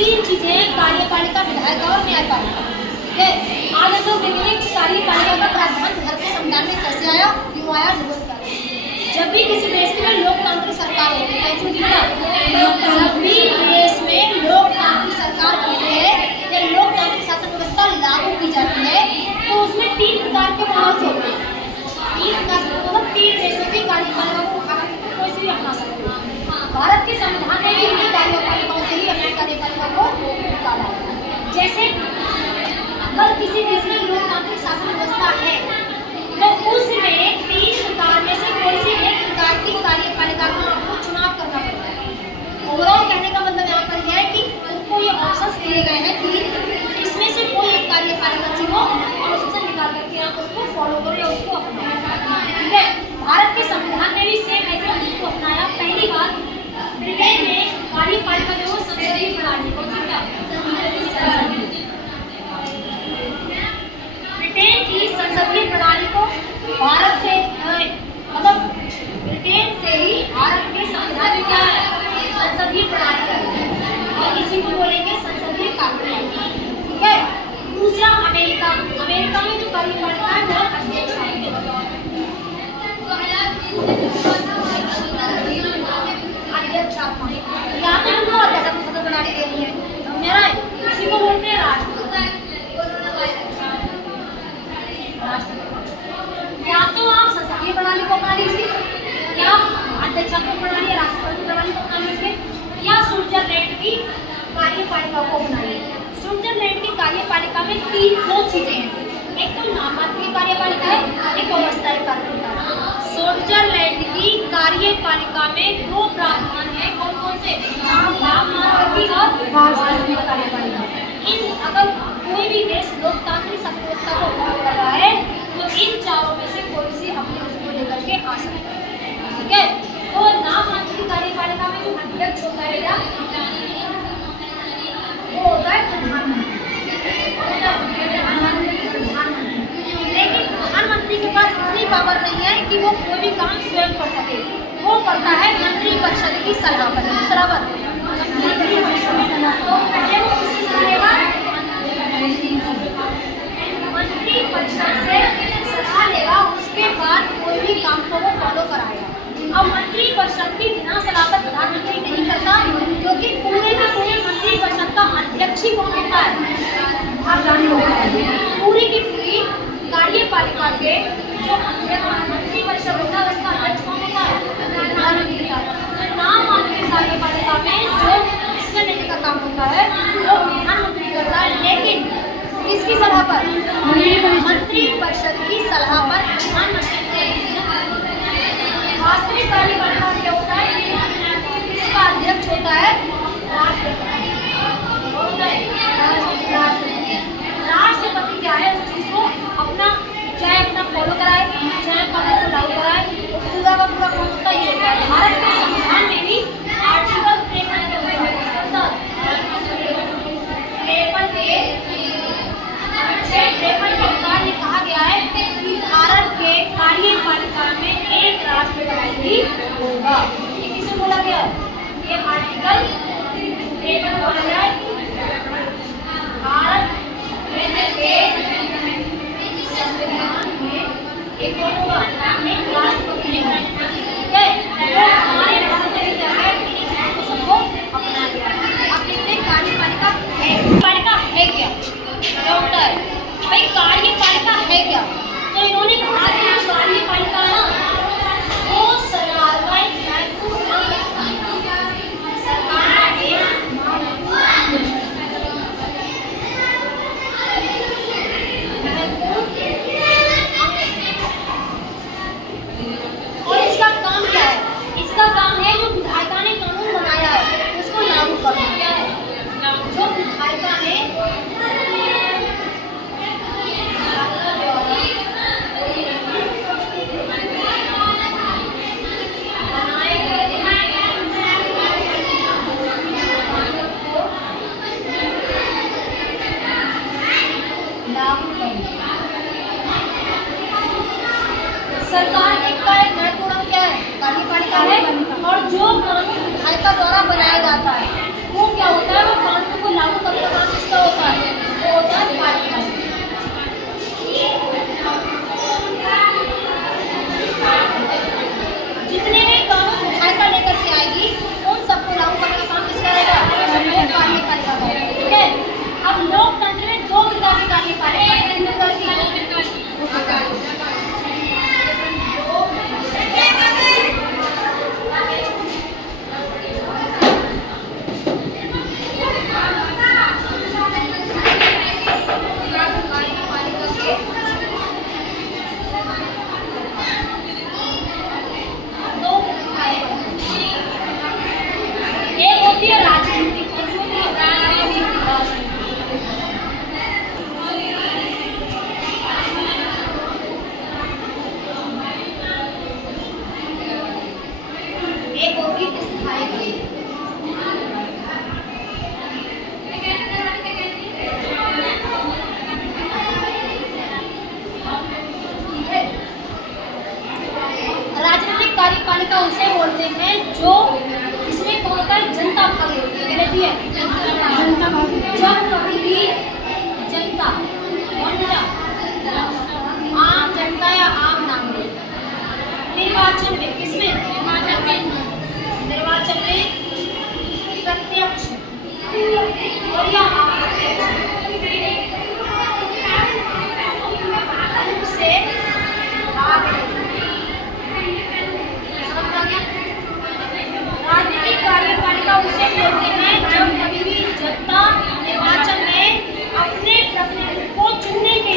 तीन चीजें कार्यपालिका, विधायिका और न्यायपालिका। ठीक है, आज हम लोग देखेंगे कि कार्यपालिका का प्रावधान भारत के संविधान में कैसे आया, क्यों आया, निबंध क्या है। जब भी किसी देश में लोकतांत्रिक सरकार होती है, जब भी देश में लोकतांत्रिक सरकार होती है या लोकतांत्रिक शासन व्यवस्था लागू की जाती है तो उसमें तीन प्रकार के माहौल होते हैं। तीन देशों की कार्यपालिका को कोई भी अपना सकते हैं। भारत के संविधान में भी इन्हीं कार्यपालिकाओं से ही अपनी कार्यपालिका को निकाला है। जैसे अगर किसी देश में लोकतांत्रिक शासन व्यवस्था है तो उसमें तीन प्रकार में से कोई सी एक प्रकार की कार्यपालिका को चुनाव करना पड़ता है। ओवरऑल कहने का मतलब यहाँ पर यह है कि उनको ये ऑप्शंस दिए गए हैं कि इसमें से कोई एक कार्यपालिका चुनो और उससे निकाल करके आप उसको फॉलो करो या उसको अपनाओ। ठीक है, भारत के संविधान में भी सेम ऐसे उसको अपनाया। पहली बात, ब्रिटेन में कार्यपालिका जो संसदीय प्रणाली को ब्रिटेन की संसदीय प्रणाली को भारत से मतलब ब्रिटेन से ही भारत के संविधान में क्या है, संसदीय प्रणाली है और इसी को बोलेंगे संसदीय कानून। ठीक है, दूसरा अमेरिका में जो कार्यपालिका है वो अध्यक्ष यहाँ पे तुमको अध्यक्ष प्रणाली देनी है, समझ रहा है। इसी को बोलते हैं राष्ट्रपति। या तो आप संसदीय प्रणाली को अपना लीजिए या अध्यक्षात्मक प्रणाली या राष्ट्रपति प्रणाली को अपना लीजिए या स्विट्जरलैंड की कार्यपालिका को अपनाइए। स्विट्जरलैंड की कार्यपालिका में दो चीजें हैं, एक तो नामांकित कार्यपालिका है, एक अस्थायी कार्यपालिका है। स्विट्जरलैंड की कार्यपालिका में दो प्रावधान है, कौन कौन से, नामांकित और वास्तविक कार्यपालिका। इन अगर कोई भी देश लोकतांत्रिक शासन व्यवस्था को फॉलो कर रहा है तो इन चारों में से कोई सी अपने उसको लेकर के आ सकता है। ठीक है, तो नामांकित कार्यपालिका में जो अध्यक्ष होता है क्या, वो होता है प्रधानमंत्री। लेकिन प्रधानमंत्री के पास इतनी पावर नहीं है कि वो कोई भी काम स्वयं कर सके, वो करता है मंत्रिपरिषद की सलाह पर। बराबर, मंत्रिपरिषद से सलाह लेगा, उसके बाद कोई भी काम को वो फॉलो कराएगा। अब मंत्रिपरिषद की बिना सलाह पर प्रधानमंत्री नहीं करता, क्योंकि पूरे के पूरे मंत्रिपरिषद का अध्यक्ष ही कौन होता है, पूरी की पूरी कार्यपालिका के जो मंत्रिपरिषद होता है उसका अध्यक्ष कौन होता है, प्रधानमंत्री। नामांकित कार्यपालिका में जो डिसीजन लेने का काम होता है वो प्रधानमंत्री करता है, लेकिन किसकी सलाह पर, मंत्रिपरिषद की सलाह पर प्रधानमंत्री। वास्तविक कार्यपालिका क्या होता है, इसका अध्यक्ष होता है राष्ट्रपति। राष्ट्रपति क्या है, उस चीज को अपना चाहे अपना फॉलो कराए चाहे कानून को लागू कराए, पूरा का पूरा कौन होता है, ये होता है। भारत के संविधान में भी आर्टिकल 53 के अनुसार ये कहा गया है कि भारत के कार्यपालिका में एक राष्ट्रपति होगा। ये किसे बोला गया, ये आर्टिकल और यह से भाग राजनीतिक कार्यपालिका उसे बोलते हैं जब कभी भी जनता निर्वाचन में अपने प्रतिनिधि को चुनने के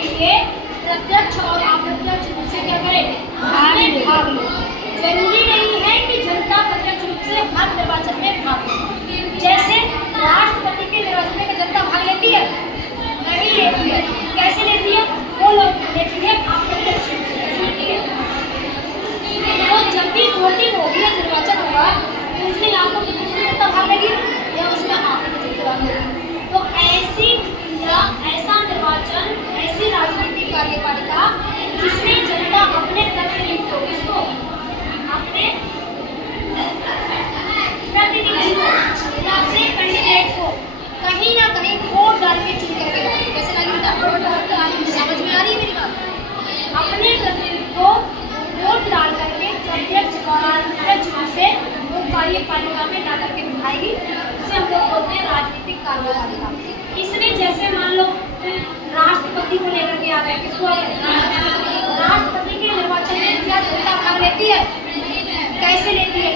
लिए प्रत्यक्ष और अप्रत्यक्ष रूप से क्या करे, उसमें भाग ले। जरूरी नहीं है कि जनता प्रत्यक्ष रूप से हर निर्वाचन में भाग ले। जैसे राष्ट्रपति के निर्वाचन में जनता भाग लेती है, नहीं लेती है। कैसे लेती है? वो लोग लेती है अप्रत्यक्ष रूप से लेती है। तो जब भी वोटिंग होगी या निर्वाचन होगा तो उसमें या तो जनता भाग लेगी या उसमें अप्रत्यक्ष भाग लेगी। तो ऐसा निर्वाचन, ऐसी राजनीतिक कार्यपालिका जिसमें जनता अपने प्रतिनिधि को अपने कैंडिडेट को कहीं ना कहीं वोट डाल के चुन करके, कैसे लगी वोट डाल के समझ में आ रही है मेरी बात? अपने प्रतिनिधि को वोट डाल करके प्रत्यक्ष और अप्रत्यक्ष रूप से वो कार्यपालिका में डाल करके बिठाएगी। उसे हम लोग बोलते हैं राजनीतिक कार्यपालिका। इसमें जैसे मान लो राष्ट्रपति को लेकर के आ गए, किसको राष्ट्रपति के निर्वाचन में क्या जनता भाग लेती है? कैसे लेती है?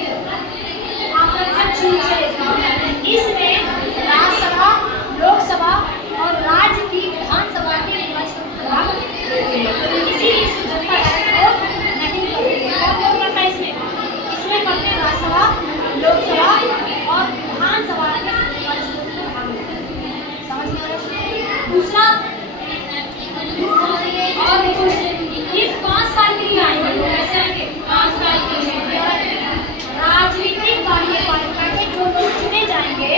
अप्रत्यक्ष रूप से लेती है। इसमें राज्यसभा, लोकसभा और राज्य की विधानसभा के निर्वाचन भाग इसीलिए जनता वोट नहीं करती है। क्या वोट करता है इसमें? इसमें करते हैं राज्यसभा, लोकसभा और विधानसभा के निर्वाचन भाग। समझ में आ रहा है? दूसरा और ये 5 साल के लिए आएंगे। कैसे आएंगे? 5 साल के लिए। राजनीतिक कार्यपालिका के जो लोग चुने जाएंगे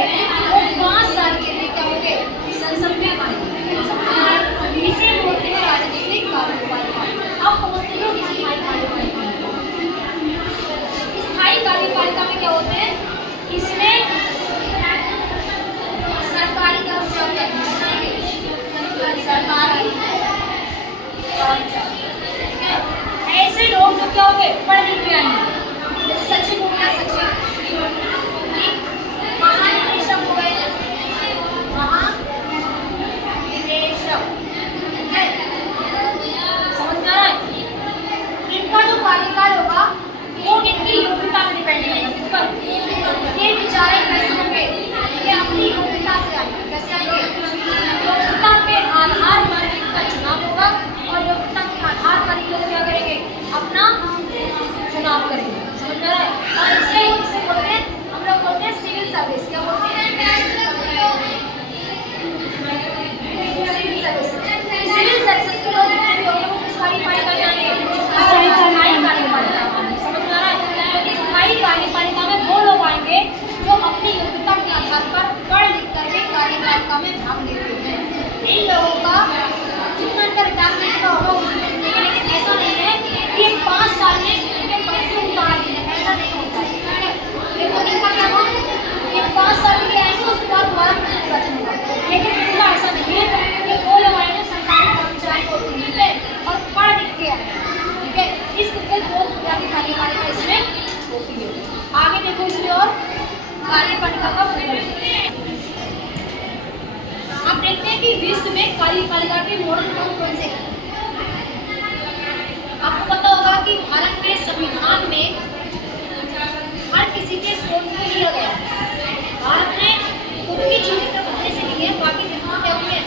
वो 5 साल के लिए क्या होंगे? संसद में आएंगे। इसे बोलते हैं राजनीतिक कार्यपालिका। अब समझते हो स्थायी कार्यपालिका। स्थायी कार्यपालिका में क्या होते हैं? इसमें सरकारी कर्मचारी, ऐसे लोग जो क्या हो गए, पढ़ लिख के आएंगे। जैसे सचिव हो गया, सचिव, महानिदेशक हो गए, महानिदेशक। समझ में आ रहा है? इनका जो कार्यकाल होगा वो इनकी योग्यता पर डिपेंड करेगा। किस पर? ये बेचारे कैसे होंगे? ये अपनी योग्यता से आएंगे। कैसे आएंगे? योग्यता के आधार पर इनका चुनाव होगा और योग्यता के आधार पर ये लोग क्या करेंगे? अपना चुनाव करेंगे। समझ में आ रहा है? और इसे बोलते हैं, हम लोग बोलते हैं सिविल सर्विस। क्या बोलते हैं? Civil service. सिविल सर्विस के लोग जितने भी होंगे वो किस कार्यपालिका में आएंगे? स्थायी कार्यपालिका। समझ में आ रहा है? तो स्थायी कार्यपालिका में वो लोग आएंगे जो अपनी योग्यता के आधार पर पढ़ लिख करके कार्यपालिका में भाग लेते हैं। इन लोगों का जितना रिटायरमेंट का होगा उसमें, लेकिन ऐसा नहीं है कि 5 साल में इनके पैसे उतार दिए, ऐसा नहीं होता है। देखो इनका क्या होगा? ये 5 साल के लिए आएंगे, उसके बाद दोबारा निर्वाचन होगा। लेकिन इनका ऐसा नहीं है कि वो लोग आएंगे सरकारी कर्मचारी को चुनते और पढ़ लिख के आए। ठीक है? इस तरह 2 प्रकार की कार्यपालिका इसमें होती है। आगे देखो इसमें और कार्यपालिका का आप देखते हैं कि विश्व में कार्यपालिका के मॉडल कौन से हैं? आपको पता होगा कि भारत के संविधान में हर किसी के सोच को लिया गया। भारत ने खुद की चीजें सिर्फ अपने से ली है, बाकी देशों से हुए हैं,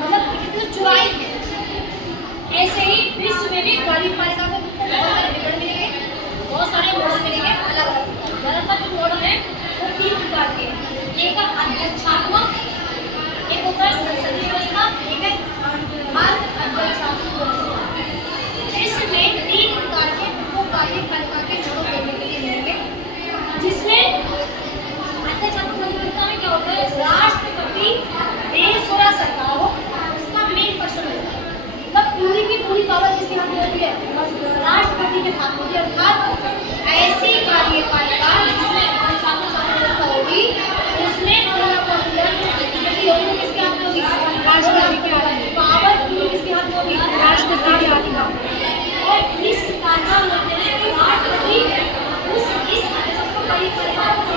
मतलब कितनी चुराई है। ऐसे ही विश्व में भी कार्यपालिका को बहुत सारे विवरण मिलेंगे, बहुत सारे मॉडल मिलेंगे अलग अलग। ज्यादातर जो मॉडल है वो 3 प्रकार के हैं। एक है अध्यक्षात्मक, एक होता है संसदीय व्यवस्था, एक है अध्यक्षात्मक व्यवस्था। इसमें 3 प्रकार के कार्यपालिका के मॉडल देखने के लिए मिलेंगे, जिसमें अध्यक्षात्मक व्यवस्था में क्या होता है? राष्ट्रपति देश हो या सरकार हो, उसका मेन पर्सन होता है। मतलब पूरी की पूरी पावर किसके हाथ में होती है? राष्ट्रपति के हाथ में होती है। अर्थात ऐसी कार्यपालिका जिसमें अध्यक्षात्मक व्यवस्था होगी उसमें किसके हाथ में होगी? राष्ट्रपति के हाथ में। पावर पूरी किसके हाथ में होगी? राष्ट्रपति के हाथ में। और इस प्रकार का होते हैं कि राष्ट्रपति इस कार्यपालिका को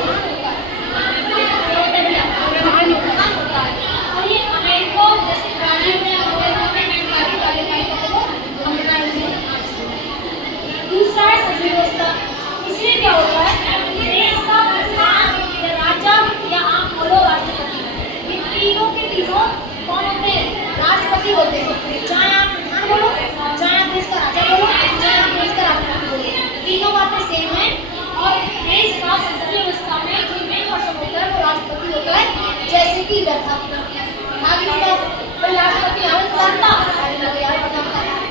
क्लियर था कोई राष्ट्रपति यहाँ उतारता,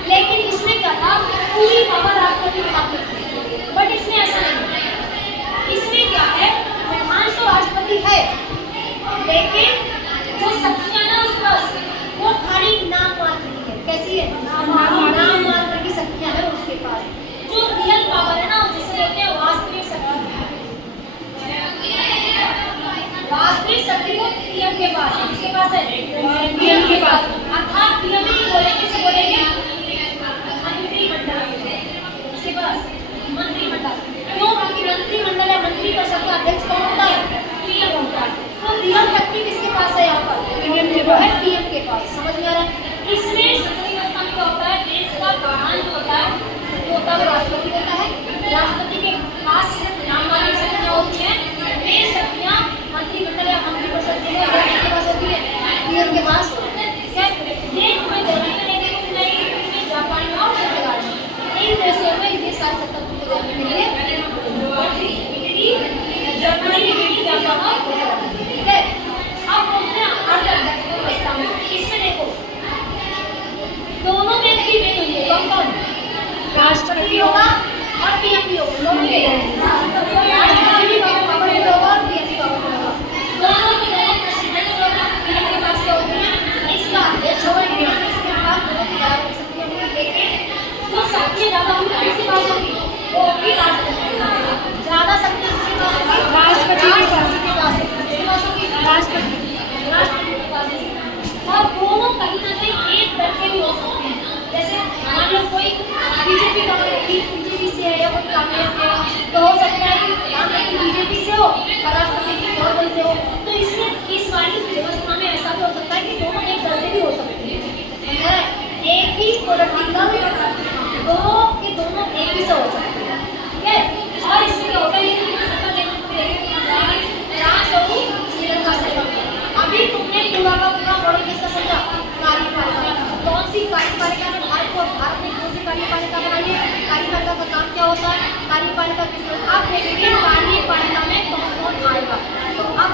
लेकिन इसमें क्या था, पूरी पावर राष्ट्रपति के हाथ में थी। बट इसमें ऐसा नहीं, इसमें क्या है, प्रधान तो राष्ट्रपति है, लेकिन जो शक्तियां ना उसके पास वो खाली नाम मात्र की है। कैसी है? नाम मात्र की शक्तियां है उसके पास। जो रियल पावर है ना, जिसे कहते हैं वास्तविक शक्ति, वास्तविक शक्ति वो पीएम के पास है। किसके पास है? पीएम के पास। अर्थात पीएम ही बोले, किसे बोलेंगे? मंत्रिमंडल। किसके पास? मंत्रिमंडल। क्यों? क्योंकि मंत्रिमंडल है, मंत्री परिषद का अध्यक्ष कौन होता है? पीएम होता है। तो रियल शक्ति किसके पास है यहाँ पर? पीएम के पास है, पीएम के पास। समझ में आ रहा है? इसमें शासन व्यवस्था में क्या होता है, देश का प्रधान जो होता है वो राष्ट्रपति होता है। राष्ट्रपति के पास नाम वाली शक्तियां होती हैं, वे शक्तियां मंत्रिमंडल या मंत्रिपरिषद के पास होती है, पीएम के पास। जापान और पुर्तगाल, इन देशों में ये सारी सत्ता देखने के लिए जर्मनी ठीक है। अब बोलते हैं अर्थव्यवस्था में, इसमें देखो दोनों व्यक्ति में होंगे, कौन? राष्ट्रपति होगा और पीएम भी होगा, दोनों के राष्ट्रपति भी पावर होगा और पीएम भी पावर होगा। दोनों के दोनों प्रेसिडेंट होगा, पीएम के पास क्या होती है? इसका अध्यक्ष होगा, इसके पास दोनों की बराबर शक्तियां होंगी, लेकिन जो शक्ति ज्यादा होगी किसके पास होगी? वो भी राष्ट्रपति के पास। ज्यादा शक्ति किसके पास होगी? राष्ट्रपति के पास। किसके पास होगी? राष्ट्रपति के पास। और दोनों कहीं ना कहीं एक तरह भी हो सकते हैं। जैसे मान लो कोई बीजेपी से है या कोई कांग्रेस से है, तो हो सकता है कि प्रधानमंत्री बीजेपी से हो और राष्ट्रपति और कोई से हो। तो इसमें इस वाली व्यवस्था में ऐसा भी हो सकता है कि दोनों एक दल से भी हो सकते हैं। एक ही पॉलिटिकल दोनों के दोनों एक ही से हो सकते हैं, ठीक है। और इसमें क्या होता है, फ्रांस और श्रीलंका से अभी तुमने पूरा का पूरा मॉडल किसका समझा? कार्यपालिका। कौन सी कार्यपालिका में भारत ने कौन सी कार्यपालिका बनाई है? कार्यपालिका का काम क्या होता है? कार्यपालिका किस आप देखेंगे कार्यपालिका में कौन कौन आएगा। तो अब